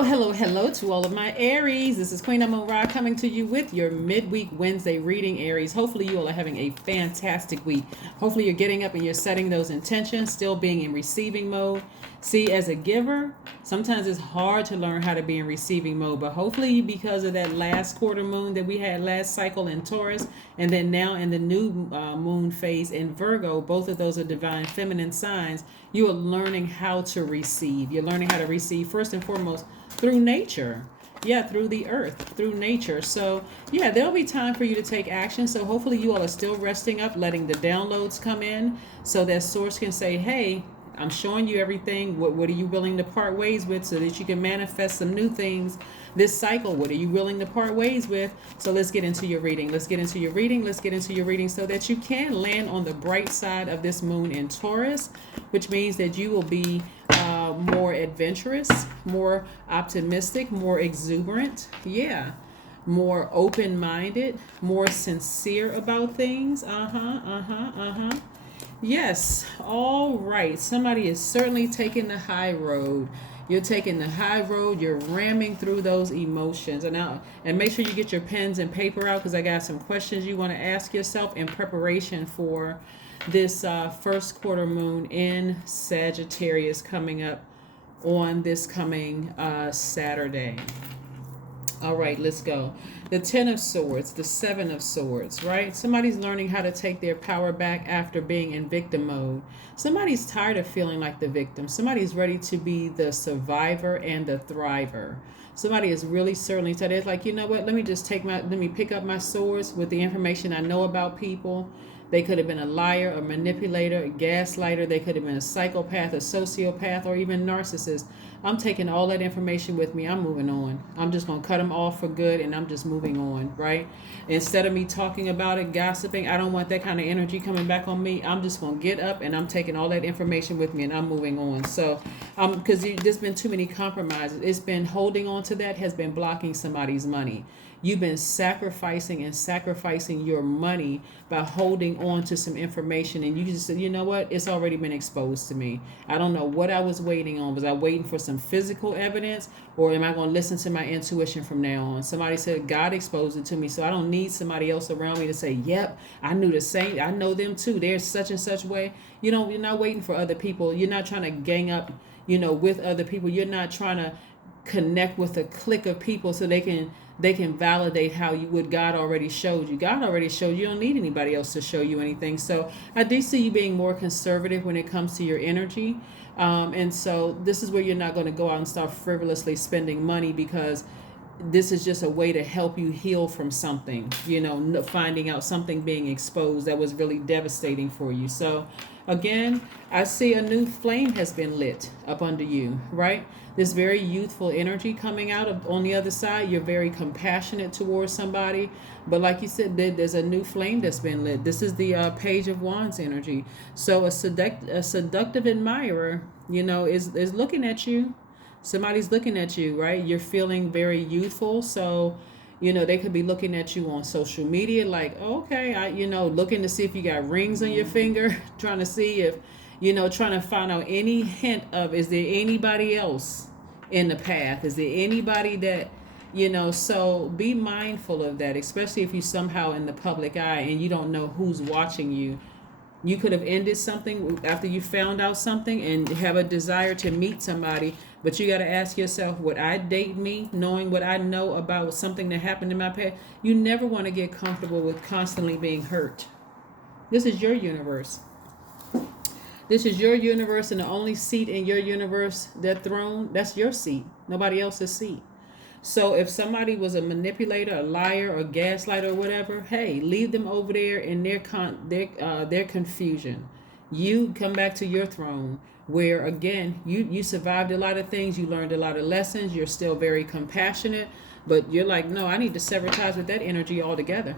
Hello to all of my Aries. This is Queen Amun Ra coming to you with your midweek Wednesday reading, Aries. Hopefully, you all are having a fantastic week. Hopefully, you're getting up and you're setting those intentions, still being in receiving mode. See, as a giver, sometimes it's hard to learn how to be in receiving mode, but hopefully, because of that last quarter moon that we had last cycle in Taurus, and then now in the new moon phase in Virgo, both of those are divine feminine signs. You are learning how to receive. You're learning how to receive first and foremost through nature. Yeah, through the earth, through nature. So yeah, there'll be time for you to take action. So hopefully you all are still resting up, letting the downloads come in so that source can say, hey, I'm showing you everything. What are you willing to part ways with so that you can manifest some new things this cycle? What are you willing to part ways with? So let's get into your reading. Let's get into your reading. Let's get into your reading so that you can land on the bright side of this moon in Taurus, which means that you will be more adventurous, more optimistic, more exuberant. Yeah. More open minded, more sincere about things. Yes, all right. Somebody is certainly taking the high road. You're taking the high road. You're ramming through those emotions. And make sure you get your pens and paper out because I got some questions you want to ask yourself in preparation for this first quarter moon in Sagittarius coming up on this coming Saturday. All right, let's go. The 10 of Swords, the 7 of Swords, right? Somebody's learning how to take their power back after being in victim mode. Somebody's tired of feeling like the victim. Somebody's ready to be the survivor and the thriver. Somebody is really certainly tired. It's like, you know what? Let me pick up my swords with the information I know about people. They could have been a liar, a manipulator, a gaslighter. They could have been a psychopath, a sociopath, or even narcissist. I'm taking all that information with me. I'm moving on. I'm just going to cut them off for good and I'm just moving on, right? Instead of me talking about it, gossiping, I don't want that kind of energy coming back on me. I'm just going to get up and I'm taking all that information with me and I'm moving on. So, because there's been too many compromises. It's been holding on to that has been blocking somebody's money. You've been sacrificing your money by holding on to some information, and you just said, you know what? It's already been exposed to me. I don't know what I was waiting on. Was I waiting for some physical evidence, or am I going to listen to my intuition from now on? Somebody said God exposed it to me, so I don't need somebody else around me to say, yep, I knew the same. I know them too. They're such and such way. You're not waiting for other people. You're not trying to gang up, with other people. You're not trying to connect with a clique of people so they can validate what God already showed you. God already showed you. Don't need anybody else to show you anything. So I do see you being more conservative when it comes to your energy. And so this is where you're not going to go out and start frivolously spending money because this is just a way to help you heal from something, finding out something being exposed that was really devastating for you. So again, I see a new flame has been lit up under you, right? This very youthful energy coming out on the other side. You're very compassionate towards somebody. But like you said, there's a new flame that's been lit. This is the Page of Wands energy. So a seductive admirer, is looking at you. Somebody's looking at you, right? You're feeling very youthful. So, they could be looking at you on social media like, okay, looking to see if you got rings on your finger, trying to see if, trying to find out any hint of, is there anybody else in the path? Is there anybody that, so be mindful of that, especially if you somehow in the public eye and you don't know who's watching you. You could have ended something after you found out something and have a desire to meet somebody, but you got to ask yourself, would I date me knowing what I know about something that happened in my past? You never want to get comfortable with constantly being hurt. This is your universe. This is your universe, and the only seat in your universe, that throne, that's your seat. Nobody else's seat. So if somebody was a manipulator, a liar, or gaslighter, or whatever, hey, leave them over there in their confusion. You come back to your throne, where again you survived a lot of things, you learned a lot of lessons. You're still very compassionate, but you're like, no, I need to sever ties with that energy altogether.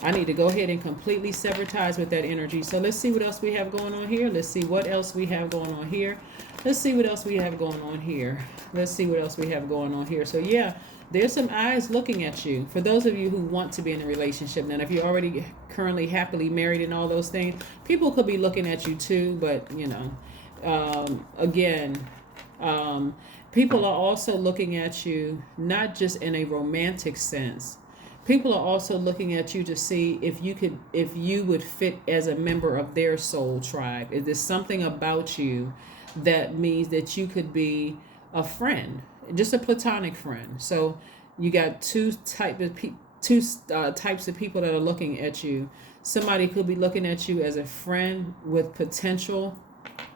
I need to go ahead and completely sever ties with that energy. So let's see what else we have going on here. Let's see what else we have going on here. Let's see what else we have going on here. Let's see what else we have going on here. So yeah, there's some eyes looking at you. For those of you who want to be in a relationship, now if you're already currently happily married and all those things, people could be looking at you too. But again, People are also looking at you not just in a romantic sense. People are also looking at you to see if you would fit as a member of their soul tribe. Is there something about you that means that you could be a friend, just a platonic friend? So you got two types of people that are looking at you. Somebody could be looking at you as a friend with potential,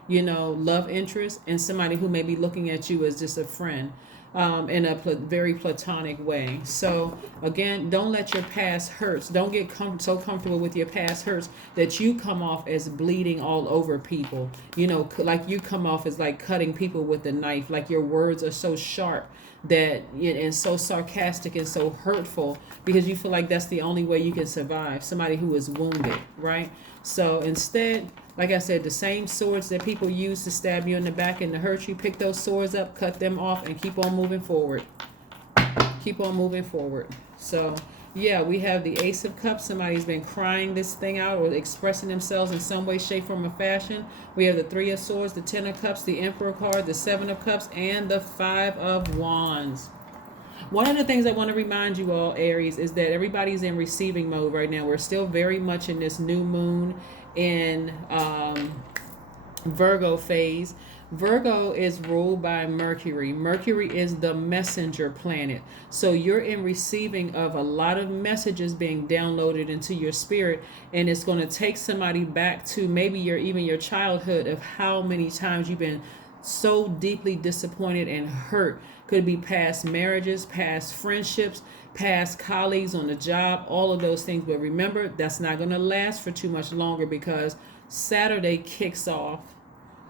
love interest, and somebody who may be looking at you as just a friend, in a very platonic way. So again, don't let your past hurts. Don't get so comfortable with your past hurts that you come off as bleeding all over people. Like you come off as like cutting people with a knife. Like your words are so sharp that and so sarcastic and so hurtful because you feel like that's the only way you can survive. Somebody who is wounded, right? So instead, like I said, the same swords that people use to stab you in the back and to hurt you, pick those swords up, cut them off, and keep on moving forward. Keep on moving forward. So, yeah, we have the Ace of Cups. Somebody's been crying this thing out or expressing themselves in some way, shape, form, or fashion. We have the Three of Swords, the Ten of Cups, the Emperor card, the Seven of Cups, and the Five of Wands. One of the things I want to remind you all, Aries, is that everybody's in receiving mode right now. We're still very much in this new moon in Virgo phase. Virgo is ruled by Mercury. Mercury is the messenger planet. So you're in receiving of a lot of messages being downloaded into your spirit, and it's going to take somebody back to maybe even your childhood of how many times you've been so deeply disappointed and hurt. Could be past marriages, past friendships, past colleagues on the job, all of those things. But remember, that's not going to last for too much longer because Saturday kicks off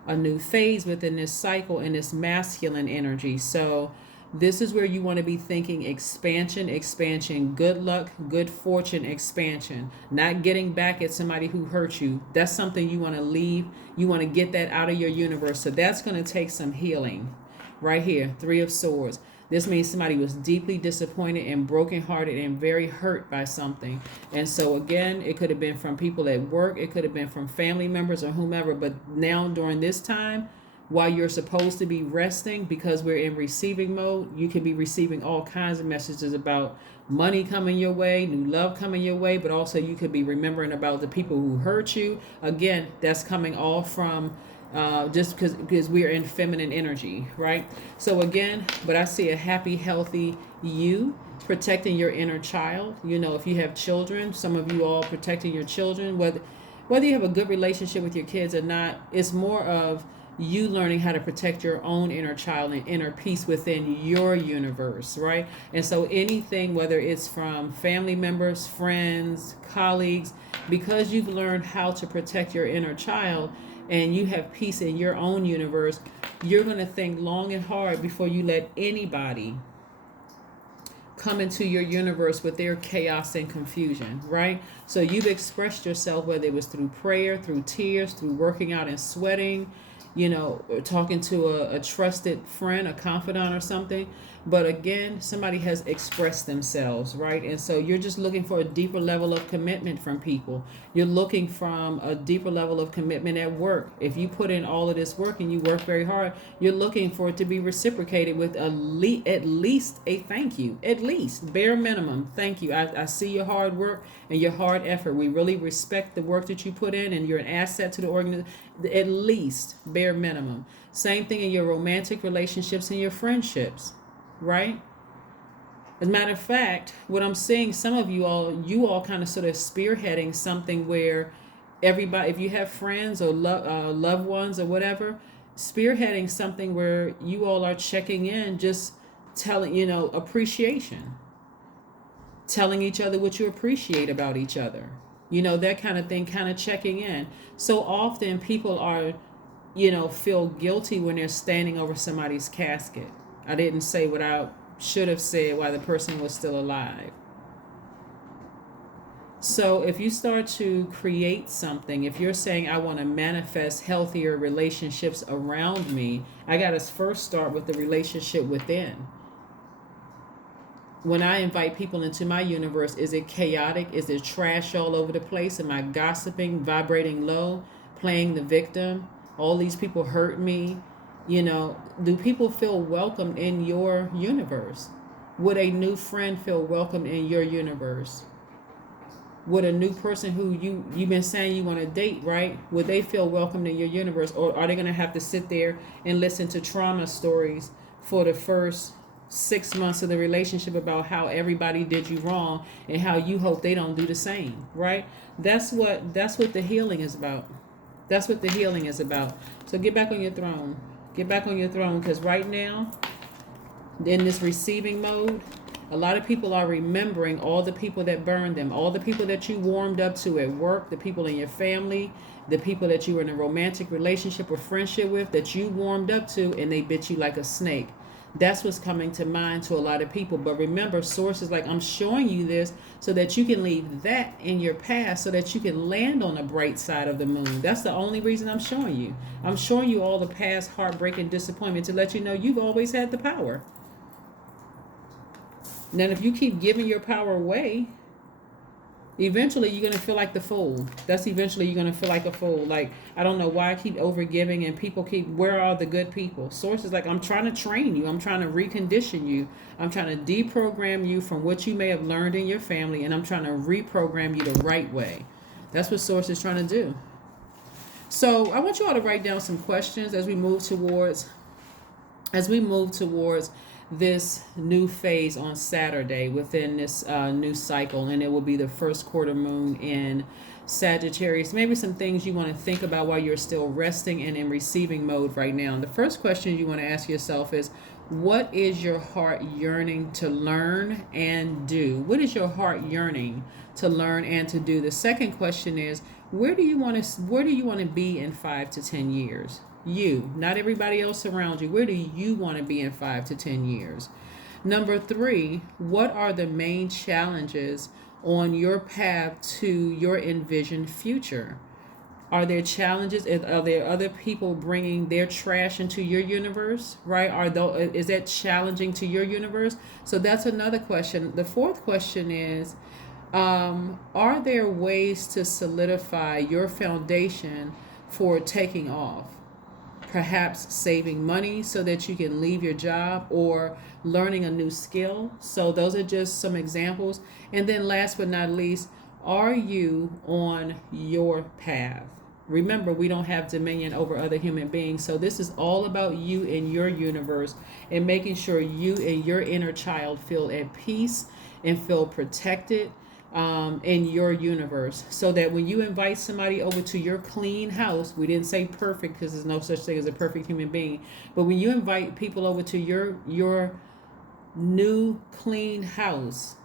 a new phase within this cycle and this masculine energy. So this is where you want to be thinking expansion, good luck, good fortune, expansion, not getting back at somebody who hurt you. That's something you want to leave. You want to get that out of your universe. So that's going to take some healing. Right here, Three of Swords. This means somebody was deeply disappointed and brokenhearted and very hurt by something. And so again, it could have been from people at work. It could have been from family members or whomever. But now during this time, while you're supposed to be resting because we're in receiving mode, you can be receiving all kinds of messages about money coming your way, new love coming your way, but also you could be remembering about the people who hurt you. Again, that's coming all from just because we're in feminine energy, right? So again, but I see a happy, healthy you protecting your inner child. If you have children, some of you all protecting your children, whether you have a good relationship with your kids or not, it's more of you learning how to protect your own inner child and inner peace within your universe, right? And so anything, whether it's from family members, friends, colleagues, because you've learned how to protect your inner child and you have peace in your own universe, you're going to think long and hard before you let anybody come into your universe with their chaos and confusion, right? So you've expressed yourself, whether it was through prayer, through tears, through working out and sweating, or talking to a trusted friend, a confidant or something. But again, somebody has expressed themselves, right? And so you're just looking for a deeper level of commitment from people. You're looking from a deeper level of commitment at work. If you put in all of this work and you work very hard, you're looking for it to be reciprocated with at least a thank you. At least, bare minimum, thank you. I see your hard work and your hard effort. We really respect the work that you put in and you're an asset to the organization. At least, bare minimum. Same thing in your romantic relationships and your friendships. Right? As a matter of fact, what I'm seeing, some of you all kind of sort of spearheading something where everybody, if you have friends or loved ones or whatever, spearheading something where you all are checking in, just telling, appreciation, telling each other what you appreciate about each other, that kind of thing, kind of checking in. So often people are, feel guilty when they're standing over somebody's casket. I didn't say what I should have said while the person was still alive. So if you start to create something, if you're saying, I want to manifest healthier relationships around me, I got to first start with the relationship within. When I invite people into my universe, is it chaotic? Is there trash all over the place? Am I gossiping, vibrating low, playing the victim? All these people hurt me. Do people feel welcomed in your universe? Would a new friend feel welcomed in your universe? Would a new person who you've been saying you want to date, right? Would they feel welcomed in your universe, or are they going to have to sit there and listen to trauma stories for the first 6 months of the relationship about how everybody did you wrong and how you hope they don't do the same, right? That's what the healing is about. That's what the healing is about. So get back on your throne. Get back on your throne, because right now, in this receiving mode, a lot of people are remembering all the people that burned them, all the people that you warmed up to at work, the people in your family, the people that you were in a romantic relationship or friendship with that you warmed up to, and they bit you like a snake. That's what's coming to mind to a lot of people. But remember, sources like, I'm showing you this so that you can leave that in your past so that you can land on the bright side of the moon. That's the only reason I'm showing you. I'm showing you all the past heartbreak and disappointment to let you know you've always had the power. Now, if you keep giving your power away, eventually you're going to feel like the fool. That's eventually you're going to feel like a fool. Like, I don't know why I keep overgiving and people keep, where are the good people? Sources like, I'm trying to train you. I'm trying to recondition you. I'm trying to deprogram you from what you may have learned in your family, and I'm trying to reprogram you the right way. That's what Source is trying to do. So I want you all to write down some questions as we move towards this new phase on Saturday within this new cycle, and it will be the first quarter moon in Sagittarius. Maybe some things you want to think about while you're still resting and in receiving mode right now. And the first question you want to ask yourself is, what is your heart yearning to learn and do? What is your heart yearning to learn and to do? The second question is, where do you want to be in 5 to 10 years? You, not everybody else around you. Where do you want to be in 5 to 10 years? Number 3, what are the main challenges on your path to your envisioned future? Are there challenges? Are there other people bringing their trash into your universe, right? Is that challenging to your universe? So that's another question. The fourth question is, are there ways to solidify your foundation for taking off? Perhaps saving money so that you can leave your job, or learning a new skill. So those are just some examples. And then last but not least, are you on your path? Remember, we don't have dominion over other human beings. So this is all about you and your universe, and making sure you and your inner child feel at peace and feel protected in your universe, so that when you invite somebody over to your clean house, we didn't say perfect because there's no such thing as a perfect human being, but when you invite people over to your new clean house,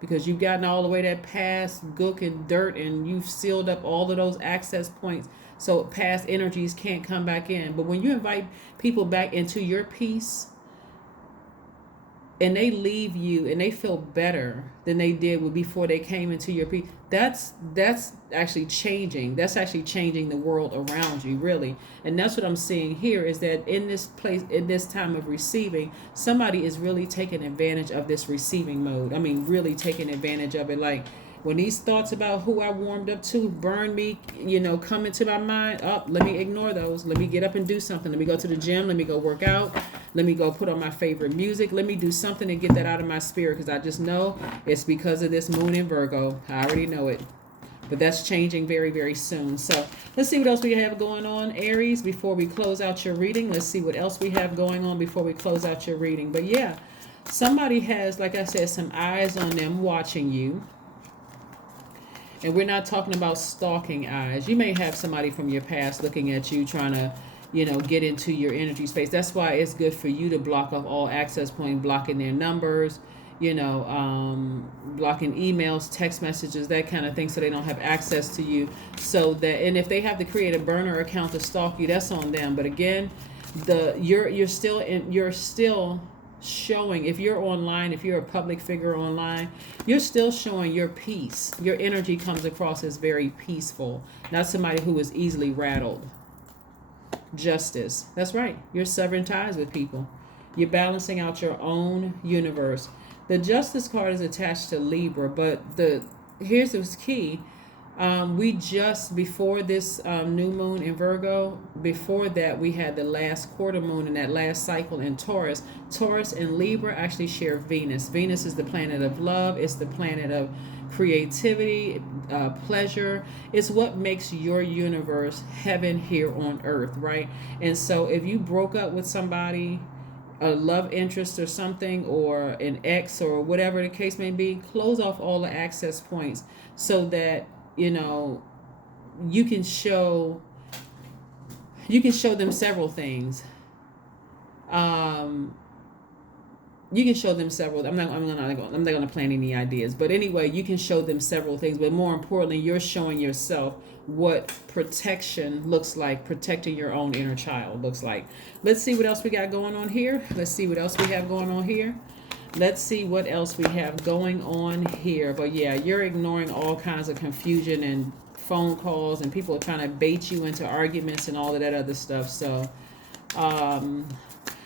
because you've gotten all the way that past gook and dirt, and you've sealed up all of those access points so past energies can't come back in. But when you invite people back into your peace, and they leave you and they feel better than they did before they came into your peace, that's actually changing. That's actually changing the world around you, really. And that's what I'm seeing here, is that in this place, in this time of receiving, somebody is really taking advantage of this receiving mode. I mean, really taking advantage of it. Like, when these thoughts about who I warmed up to burn me, come into my mind, let me ignore those. Let me get up and do something. Let me go to the gym. Let me go work out. Let me go put on my favorite music. Let me do something to get that out of my spirit, because I just know it's because of this moon in Virgo. I already know it. But that's changing very, very soon. So let's see what else we have going on, Aries, before we close out your reading. Let's see what else we have going on before we close out your reading. But yeah, somebody has, like I said, some eyes on them watching you. And we're not talking about stalking eyes. You may have somebody from your past looking at you, trying to, get into your energy space. That's why it's good for you to block off all access points, blocking their numbers, blocking emails, text messages, that kind of thing, so they don't have access to you. So that, and if they have to create a burner account to stalk you, that's on them. But again, you're still showing, if you're online, if you're a public figure online, you're still showing your peace. Your energy comes across as very peaceful, not somebody who is easily rattled. Justice. That's right. You're severing ties with people. You're balancing out your own universe. The Justice card is attached to Libra, but here's what's key. We just before this new moon in Virgo, before that we had the last quarter moon in that last cycle in Taurus. Taurus and Libra actually share Venus. Venus is the planet of love. It's the planet of creativity, pleasure. It's what makes your universe heaven here on earth, right? And so if you broke up with somebody, a love interest or something, or an ex or whatever the case may be, close off all the access points so that you know you can show them several things. um you can show them several. I'm not going to plan any ideas, but anyway, you can show them several things, but more importantly, you're showing yourself what protection looks like, protecting your own inner child looks like. Let's see what else we got going on here. Let's see what else we have going on here. Let's see what else we have going on here. But yeah, you're ignoring all kinds of confusion and phone calls, and people are trying to bait you into arguments and all of that other stuff. So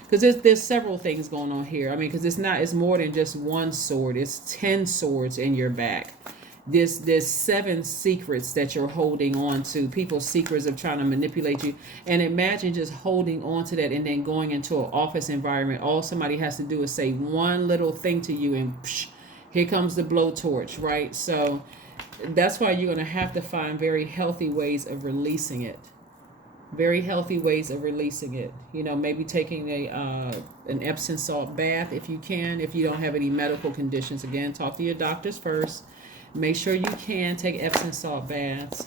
because there's several things going on here. I mean, because it's more than just one sword. It's 10 swords in your back. There's 7 secrets that you're holding on to. People's secrets of trying to manipulate you. And imagine just holding on to that and then going into an office environment. All somebody has to do is say one little thing to you, and psh, here comes the blowtorch, right? So that's why you're going to have to find very healthy ways of releasing it. Very healthy ways of releasing it. Maybe taking an Epsom salt bath if you can. If you don't have any medical conditions, again, talk to your doctors first. Make sure you can take Epsom salt baths,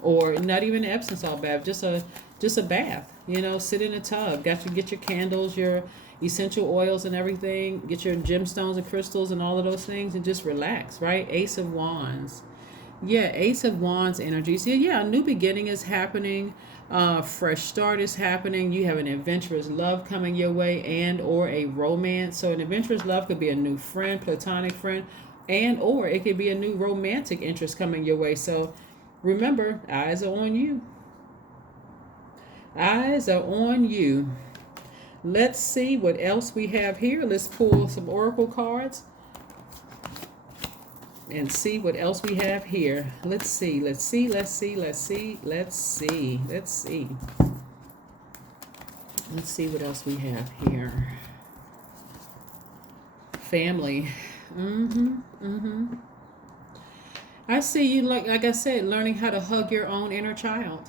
or not even an Epsom salt bath, just a bath. Sit in a tub. Get your candles, your essential oils, and everything. Get your gemstones and crystals and all of those things, and just relax. Right? Ace of Wands. Yeah, Ace of Wands energy. So yeah, a new beginning is happening. Fresh start is happening. You have an adventurous love coming your way, and or a romance. So an adventurous love could be a new friend, platonic friend, and or it could be a new romantic interest coming your way. So remember, eyes are on you. Eyes are on you. Let's see what else we have here. Let's pull some oracle cards and see what else we have here. Let's see what else we have here. Family. I see you, like I said, learning how to hug your own inner child.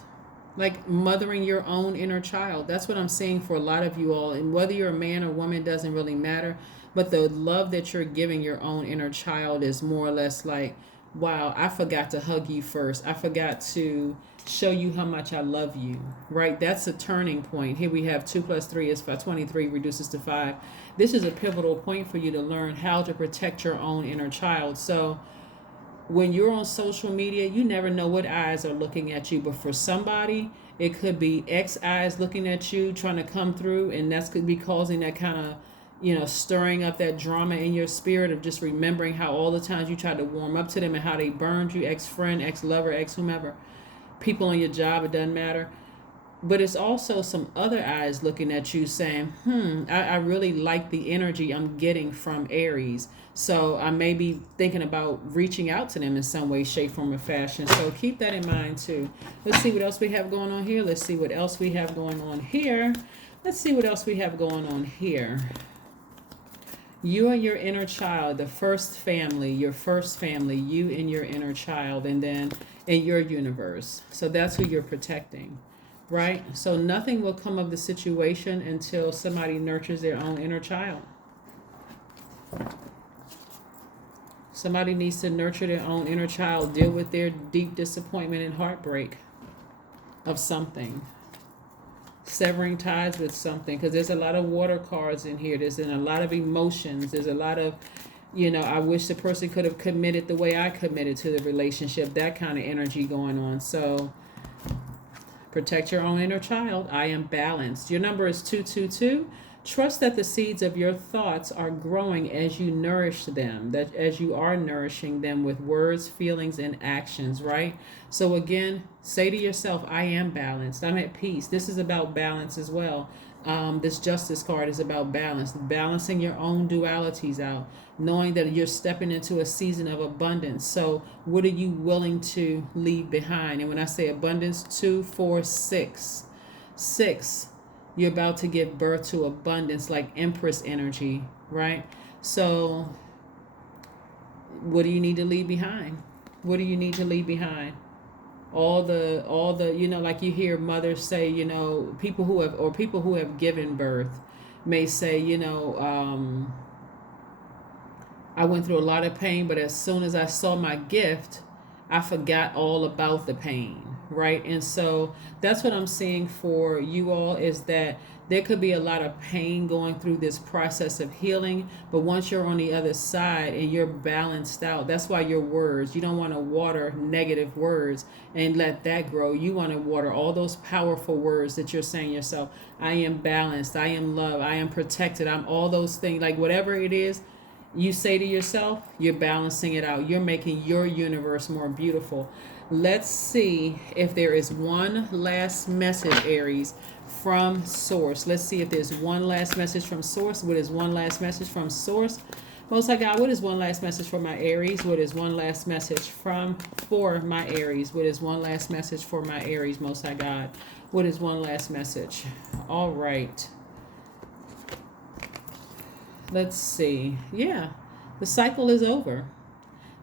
Like mothering your own inner child. That's what I'm seeing for a lot of you all. And whether you're a man or woman doesn't really matter. But the love that you're giving your own inner child is more or less like, wow, I forgot to hug you first. I forgot to show you how much I love you, right? That's a turning point. Here we have 2 + 3 is 5. 23 reduces to 5. This is a pivotal point for you to learn how to protect your own inner child. So when you're on social media, you never know what eyes are looking at you. But for somebody, it could be X eyes looking at you, trying to come through, and that could be causing that kind of stirring up that drama in your spirit of just remembering how all the times you tried to warm up to them and how they burned you, ex-friend, ex-lover, ex-whomever, people on your job, it doesn't matter. But it's also some other eyes looking at you saying, I really like the energy I'm getting from Aries. So I may be thinking about reaching out to them in some way, shape, form, or fashion. So keep that in mind too. Let's see what else we have going on here. Let's see what else we have going on here. You and your inner child, your first family, you and your inner child, and then in your universe. So that's who you're protecting, right? So nothing will come of the situation until somebody nurtures their own inner child. Somebody needs to nurture their own inner child, deal with their deep disappointment and heartbreak of something. Severing ties with something, because there's a lot of water cards in here. There's a lot of emotions. There's a lot of, I wish the person could have committed the way I committed to the relationship. That kind of energy going on. So protect your own inner child. I am balanced. Your number is 222. Trust that the seeds of your thoughts are growing as you nourish them, that as you are nourishing them with words, feelings, and actions, right? So again, say to yourself, I am balanced. I'm at peace. This is about balance as well. This justice card is about balance, balancing your own dualities out, knowing that you're stepping into a season of abundance. So what are you willing to leave behind? And when I say abundance, 2, 4, 6, 6, you're about to give birth to abundance, like Empress energy, right? So what do you need to leave behind? What do you need to leave behind? All the like you hear mothers say, people who have given birth may say, I went through a lot of pain, but as soon as I saw my gift, I forgot all about the pain, right? And so that's what I'm seeing for you all, is that there could be a lot of pain going through this process of healing, but once you're on the other side and you're balanced out, that's why your words, you don't want to water negative words and let that grow. You want to water all those powerful words that you're saying yourself. I am balanced, I am loved, I am protected, I'm all those things, like whatever it is you say to yourself, you're balancing it out. You're making your universe more beautiful. Let's see if there is one last message, Aries, from Source. Let's see if there's one last message from Source. What is one last message from Source? Most High God, what is one last message for my Aries? What is one last message for my Aries? What is one last message for my Aries, Most High God? What is one last message? All right. Let's see. Yeah, the cycle is over.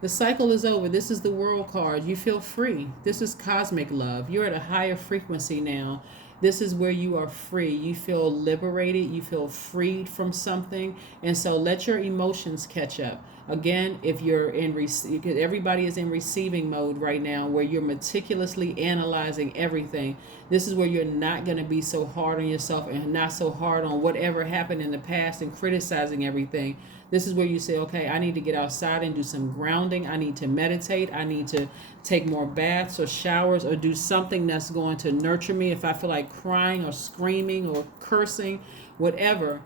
The cycle is over. This is the World card. You feel free. This is cosmic love. You're at a higher frequency now. This is where you are free. You feel liberated. You feel freed from something. And so let your emotions catch up. Again, if you're everybody is in receiving mode right now, where you're meticulously analyzing everything. This is where you're not going to be so hard on yourself and not so hard on whatever happened in the past and criticizing everything. This is where you say, okay, I need to get outside and do some grounding. I need to meditate. I need to take more baths or showers or do something that's going to nurture me. If I feel like crying or screaming or cursing, whatever,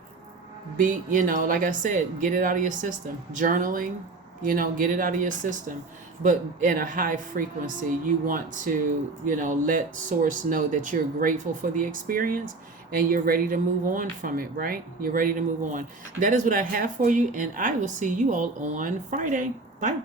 like I said, get it out of your system. Journaling, get it out of your system. But in a high frequency, you want to, let Source know that you're grateful for the experience and you're ready to move on from it, right? You're ready to move on. That is what I have for you, and I will see you all on Friday. Bye.